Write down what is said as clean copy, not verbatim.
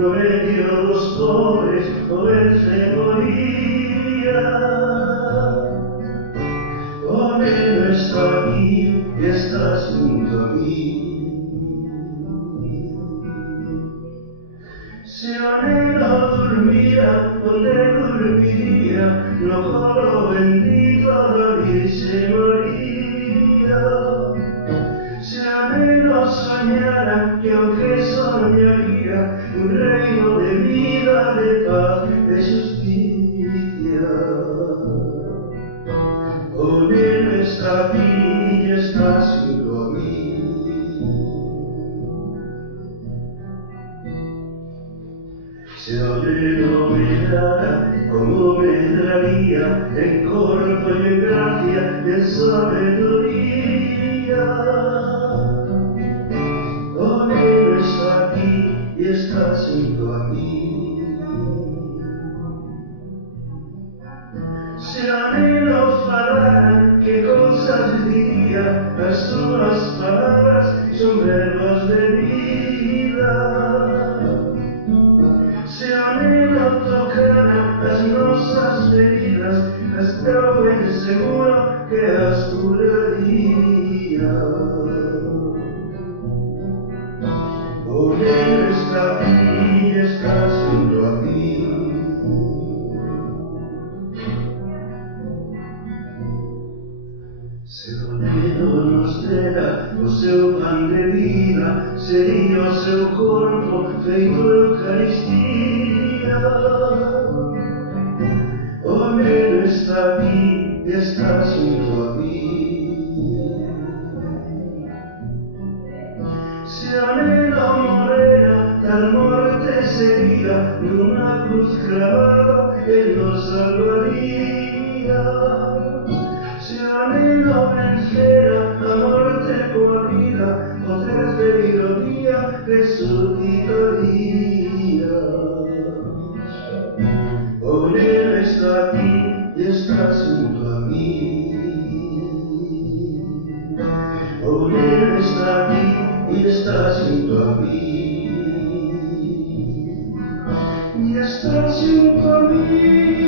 prometió a los pobres poderse moría. Hoy no está aquí y estás junto a mí. Se no dormía, donde dormiría, no colo bendito la Virgen María. Se no soñara, que aunque soñaría, un reino de vida, de paz, de justicia. Hoy no está aquí y estás junto a mí. Se no mirara como me daría en corpo y en gracia y en sabiduría. Hoy no está aquí y estás junto a mí. Se no falara, qué cosas diría, las suas palabras son verbos de vida. Se no tocara las nosas feridas, estaba ben seguro que as curaría. Hoy no está aquí y estás junto a mí. Se o neno nos dera o seu pan de vida, sería o seu corpo feito Eucaristía. O neno está aquí e estás junto a mí. Se o neno morrera, tal morte sería, nunha cruz cravada, el nos salvaría. Se o neno vencera a morte coa vida, o terceiro día resucitaría. O neno está aquí y estás junto a mí. O neno está aquí y estás junto a mí. Y estás junto a mí.